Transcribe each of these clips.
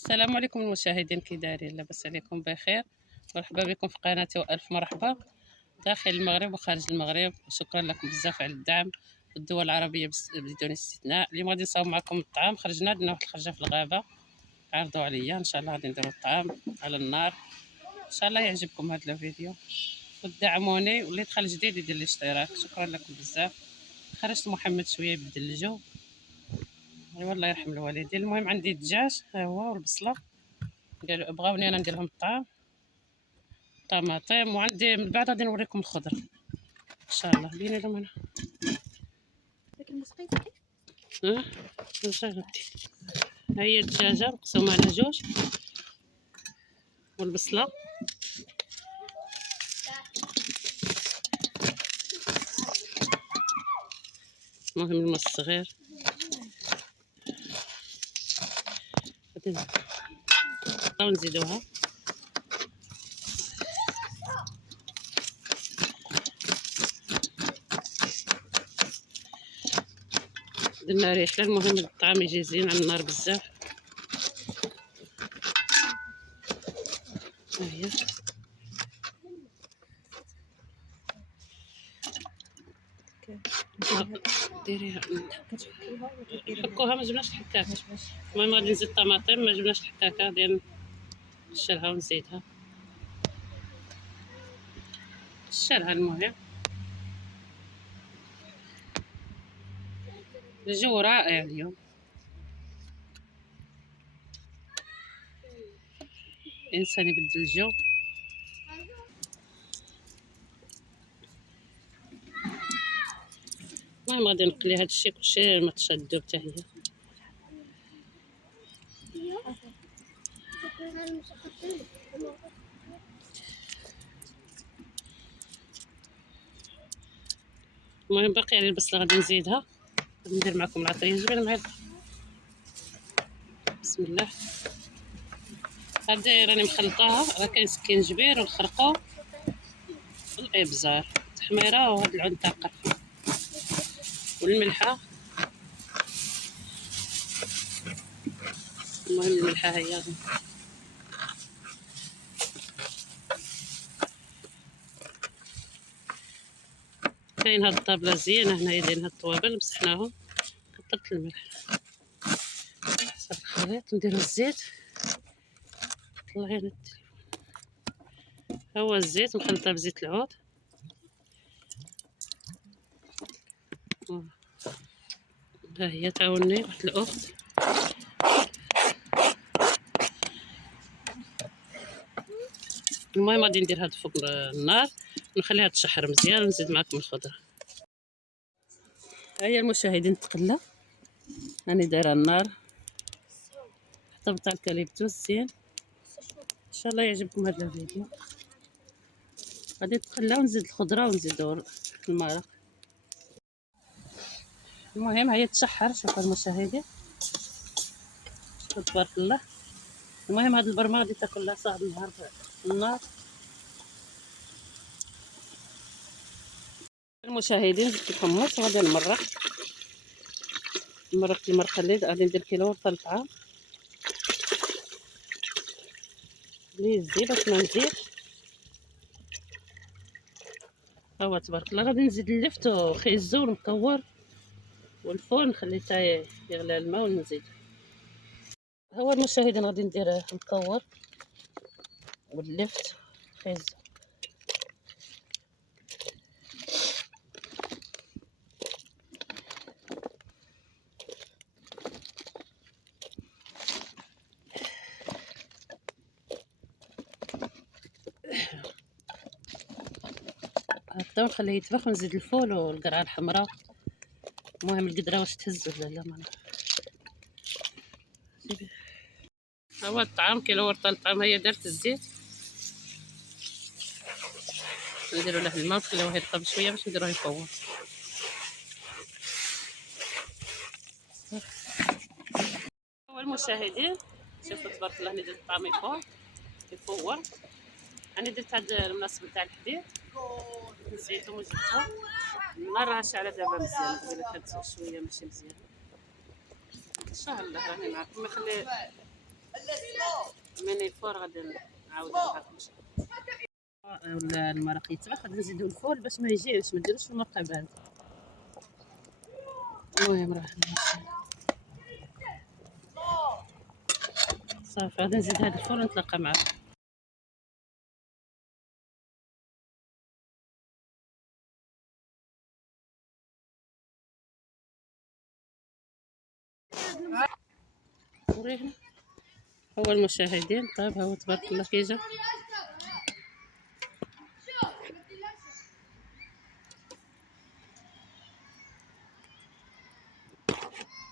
السلام عليكم المشاهدين، كي دايرين؟ لاباس عليكم بخير؟ مرحبا بكم في قناتي والف مرحبا داخل المغرب وخارج المغرب. شكرا لكم بزاف على الدعم. الدول العربيه بدون استثناء. اليوم غادي نصاوب معكم الطعام. خرجنا درنا واحد الخرجه في الغابه، عرضوا عليا. ان شاء الله غادي نديروا الطعام على النار. ان شاء الله يعجبكم هذا الفيديو ودعموني، واللي دخل جديد يدير الاشتراك. شكرا لكم بزاف. خرجت محمد شويه يبدل الجو. ايوا الله يرحم الوالدين. المهم عندي الدجاج ها هو والبصله، قالوا بغاوني انا ندير لهم الطعام، طماطم. وعندي من بعد غادي نوريكم الخضر ان شاء الله. بيني لهم هنا ها جربتي. ها هي الدجاجه مقسومه على جوج، والبصله المهم الماء الصغير غادي نزيدوها. درنا ريحله. المهم الطعام يجي زين على النار بزاف. ها هي ديريها حكوها. ما جبناش الحكاك. المهم غادي نزيد الطماطم. ما جبناش الحكاكه، غادي نشرها ونزيدها. نشرها. المهم الجو رائع اليوم. الانسان يبدل الجو. المهم غادي نقلي هاد الشيء كلشي ما تشدو حتى هي. المهم باقي على البصله غادي نزيدها. غادي ندير معكم العطريه. جبنا المعلقه. بسم الله. هادي راني مخلطاها. راه كاين سكينجبير والخرقوم والابزار، التحميره وهاد العود تاع القرفه والملحه. المهم الملحه هي كاين. هاد الطابله زينه هنايا دايرين هاد الطوابل مسحناهم. كثرت الملح. صافي الخليط. نديرو الزيت. طلعي لنا التليفون. ها هو الزيت مخلطه بزيت العود. ها هي تعاوني واحد الاخت. المهم غادي ندير هاد فوق النار ونخليها تشحر مزيان ونزيد معكم الخضره. ها هي المشاهدين التقله راني دايره النار. حطيت تاع الكاليبتوس زين. ان شاء الله يعجبكم هذا الفيديو. غادي نتقلى ونزيد الخضره ونزيدو المرق. المهم هي تشحر. شوفوا المشاهدين تبارك الله. المهم هاد البرمه غادي تاكل لها صاحب النهار في النار. المشاهدين زدت الحمص وغادي نمرق المرقه اللي غادي ندير كيلو ورطه الطعام اللي يزيد باش ما نزيد. ها هو تبارك الله. غادي نزيد اللفت وخيزو والمكور والفول. نخلي حتى يغلى الماء ونزيد. ها هو المشاهدين غادي ندير مكور واللفت خيزو. هكذا ونخليه يطبخ ونزيد الفول والقرعه الحمراء. المهم القدره واش تهز ولا لا ما نعرف. ها هو الطعام كيلو ورطه الطعام. هي درت الزيت. نديرو له الماء ونخليوه يرقى بشويه باش نديروه يفور. هو المشاهدين شوفوا تبارك الله. راني درت الطعام يفور. انا درت هاد المناسبه تاع الحديد نسيتهم وجبتهم. النار راه شاعله دابا مزيان. قبيله كانت شويه ماشي مزيان. ان شاء الله راني معكم. نخلي من الفور غادي نعاودو نحطو ولا المرق يطبخ، غادي نزيدو الفول باش ما يجيش، ما ديروش في المرقه بارد. المهم راه صافي غادي نزيد هاد الفول ونتلاقى معاكم. ورينا هو المشاهدين. طيب هو تبارك الله كيجا.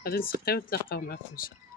غادي نسقيو ونتلاقاو معاكم ان شاء الله.